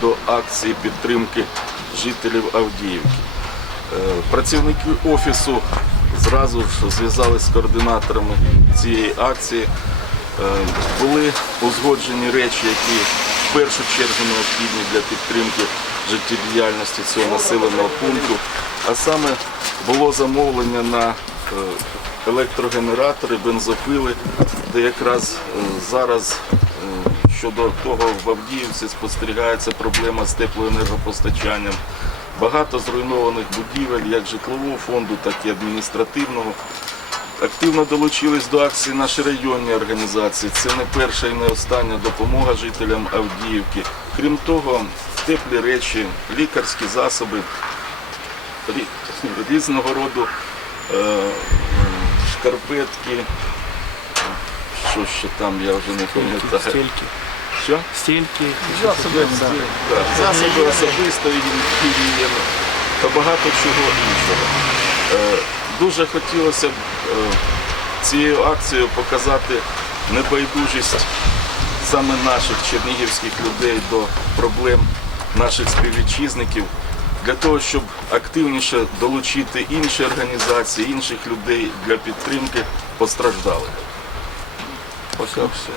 до акції підтримки жителів Авдіївки. Е, Працівники офісу зразу ж зв'язалися з координаторами цієї акції. Е, Були узгоджені речі, які в першу чергу необхідні для підтримки життєдіяльності цього населеного пункту. А саме було замовлення на е, електрогенератори, бензопили, де якраз зараз щодо того в Авдіївці спостерігається проблема з теплоенергопостачанням. Багато зруйнованих будівель, як житлового фонду, так і адміністративного. Активно долучились до акції наші районні організації. Це не перша і не остання допомога жителям Авдіївки. Крім того, теплі речі, лікарські засоби, рі- різного роду е, шкарпетки. Що ще там, я вже не пам'ятаю. Що? Стельки. Засоби, засоби особистої гігієни та багато чого іншого. Е, Дуже хотілося б е, цією акцією показати небайдужість саме наших чернігівських людей до проблем наших співвітчизників, для того, щоб активніше долучити інші організації, інших людей для підтримки постраждалих. Поки все.